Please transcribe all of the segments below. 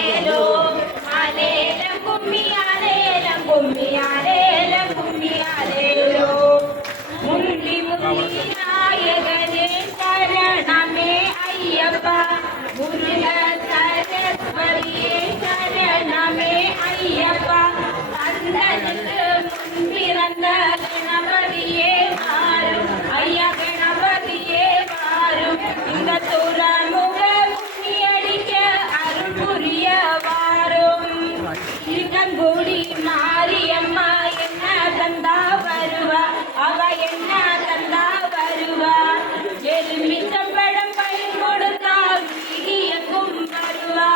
ആലേലോ ആലേലം കുമ്മി ആലേലം കുമ്മി ആലേലം കുമ്മി ആലേലോ മുണ്ടി മുണ്ടി നായകനെ ശരണമേ അയ്യപ്പ മുരുക സരസ്വതിയെ ശരണമേ അയ്യപ്പ കണ്ണനുക്ക് മുൻപിറந்த ഗണപതിയെ മാറും അയ്യ ഗണപതിയെ മാറും இந்த துறமுக முன்னியடிக்க அருள் புரிய வாரும் இருக்கங்குடி மாரியம்மா என்ன தந்தா வருவா அவ என்ன தந்தா வருவா எலுமிச்சம்பழம் பயிர் கொடுத்தால் வீதி எங்கும் வருவா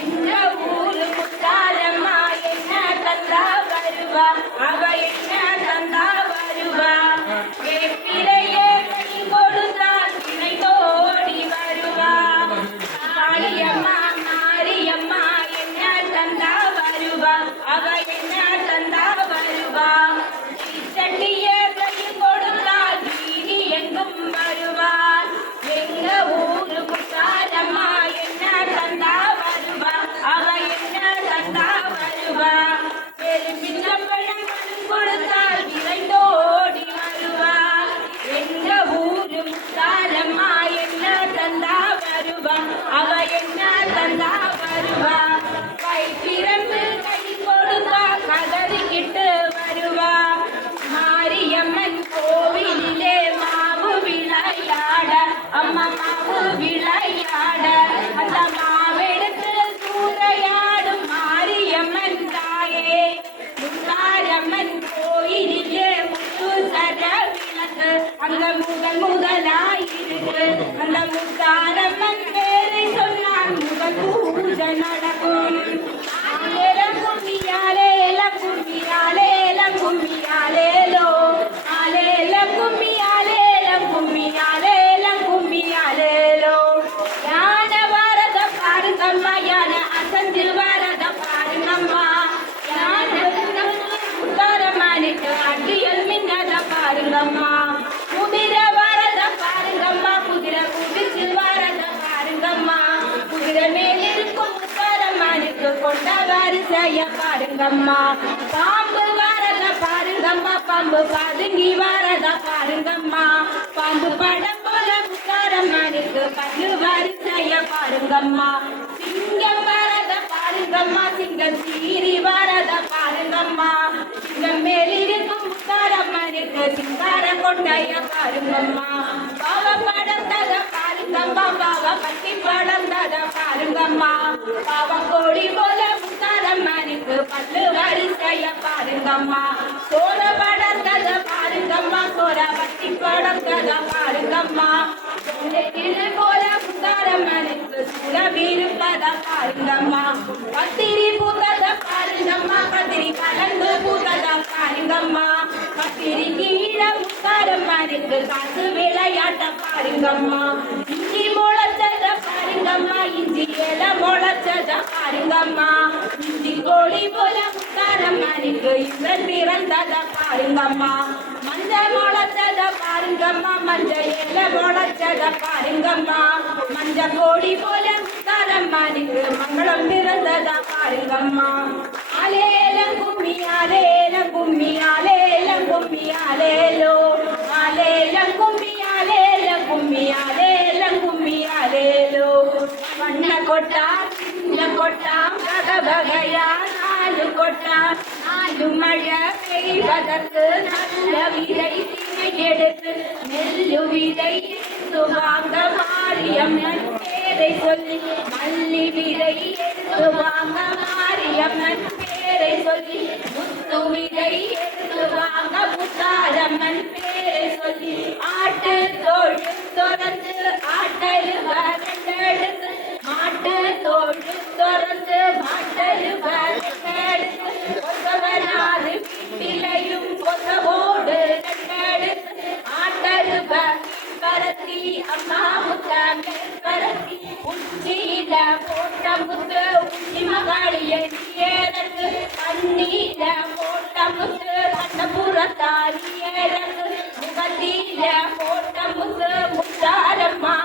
எங்க ஊரு முத்தாரம்மா என்ன தந்தா வருவா அவ என்ன தந்தா வருவா வேப்பிலையே கனி கொடுத்தால் திணை தோடி வருவா மாரியம்மா மாரியம்மா என்ன தந்தா வருவா அவ என்ன தந்தா வருவா சட்டியே கனி கொடுத்தால் வீதி எங்கும் வருவா எங்க ஊரு முத்தாரம்மா என்ன தந்தா வருவா அவ என்ன தந்தா வருவா எலுமிச்சம்பழம் கொடுத்தால் விரைந்தோடி வருவா எங்க ஊரு முத்தாரம்மா என்ன தந்தா வருவா அவ என்ன தந்தா வருவா கைப்பிரம்பு கை கொடுத்தா கதறிக்கிட்டு வருவா மாரியம்மன் கோவிலிலே மாவு விளையாட அம்மா மாவு விளையாட அந்த மாவெடுத்து சூறையாடும் மாரியம்மன் தாயே முத்தாரம்மன் கோயிலிலே முத்து சர விளக்கு அங்க முதலாயிருக்கு அந்த முத்தாரம்மன் பேரை சொன்னால் முதல் பூஜை நடக்கும் ஆலேலம் கும்மியாலேலம் கும்மியாலேலம் கும்மியாலேலோ ஆலேலம் கும்மியாலேலம் கும்மியாலேலம் கும்மியாலேலோ யான வரத பாருங்கம்மா யான அசந்து வரத பாருங்கம்மா யான முத்தாரம்மனுக்கு அடியல் மின்னத பாருங்கம்மா குதிரை வரத பாருங்கம்மா குதிரை குதிச்சு வரத பாருங்கம்மா குதிரை மேல் இருக்கும் முத்தாரம்மனுக்கு கொண்ட வரிசைய பாருங்கம்மா பாம்பு வரத பாருங்கம்மா பாம்பு பதுங்கி வரத பாருங்கம்மா பாம்பு படம் போல முத்தாரம்மனுக்கு பல்லு வரிசைய பாருங்கம்மா சிங்கம் வரத பாருங்கம்மா சிங்கம் சீறி வரத பாருங்கம்மா சிங்கம் மேலிருக்கும் முத்தாரம்மனுக்கு சிங்கார கொண்டைய பாருங்கம்மா பாவ படந்தத பாருங்கம்மா பாவ பட்டி படந்தத பாருங்கம்மா பாவ கோடி போல முத்தாரம்மனுக்கு பல்லு வரிசைய பாருங்கம்மா சோர படந்தத பாருங்கம்மா சோர பட்டி படந்தத பாருங்கம்மா இது போல முத்தாரம்மனுக்கு சுரவிருப்பத பாருங்கம்மா கத்திரி பூத்தத பாருங்கம்மா கத்திரி கலந்து பூத்தத பாருங்கம்மா கத்திரி கீழ முத்தாரம்மனுக்கு காசு விளையாட்ட பாருங்கம்மா இஞ்சி முளைச்சத பாருங்கம்மா இஞ்சி இல முளைச்சத பாருங்கம்மா இஞ்சி கோடி போல முத்தாரம்மனுக்கு இந்த பிறந்தத பாருங்கம்மா மஞ்ச முளைச்சத பாருங்கம்மா மஞ்ச இல முளைச்சத பாருங்கம்மா மஞ்ச கோடி போல முத்தாரம்மனுக்கு மங்களம் பிறந்தத பாருங்கம்மா ஆலேலம் கும்மி ஆலேலம் கும்மி ஆலேலம் கும்மி ஆலேலோ ஆலேலம் கும்மி ஆலேலம் கும்மி ஆலேலம் கும்மி ஆலேலோ வண்ண கொட்டா சின்ன கொட்டா வகவகையா நாலு கொட்டா நாலு மழை பெய்வதற்கு நல்ல விதை திணை எடுத்து நெல்லு விதை எடுத்து வாங்க மாரியம்மன் பேரை சொல்லி மல்லி விதை எடுத்து வாங்க மாரியம்மன் பேரை சொல்லி முத்து விதை எடுத்து வாங்க முத்தாரம்மன் பேரை சொல்லி ஆட்டு தோழு தொடர்ந்து ஆட்டல் வரண்டெடுத்து மாட்டு தோழு தொடர்ந்து மாட்டல் வரண்டெடுத்து கொசவனாறு வீட்டிலையும் கொசவோடு ரெண்டெடுத்து ஆட்டல் பரத்தி அம்மா முத்தம் பரத்தி உச்சியில போட்ட முத்து உச்சி மகாளிய ஏறக்கு கண்ணீர போட்ட முத்து கண்ணபுரத்தாரி ஏறக்கு முகத்தில போட்ட முத்து முத்தாரம்மா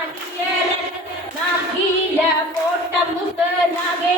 ஏறக்கு நாக்கில போட்ட முத்து நகே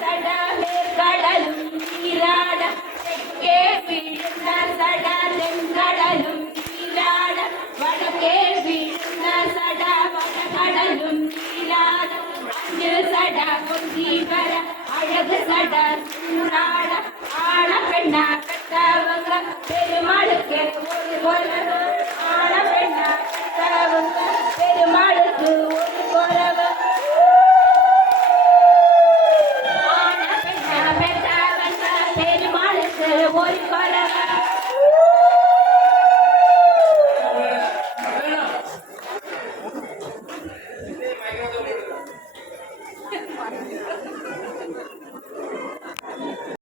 സട മേൽക്കടലും നീരാട തെക്കേ വീഴുന്ന സട തെങ്കടലും നീരാട വടക്കേ വീഴുന്ന സട വടകടലും നീരാട അഞ്ച് സട കൊഞ്ചി വര അഴക് സട സൂറാട ആണ പെണ്ണ കെട്ടവങ്ക പെരുമാൾ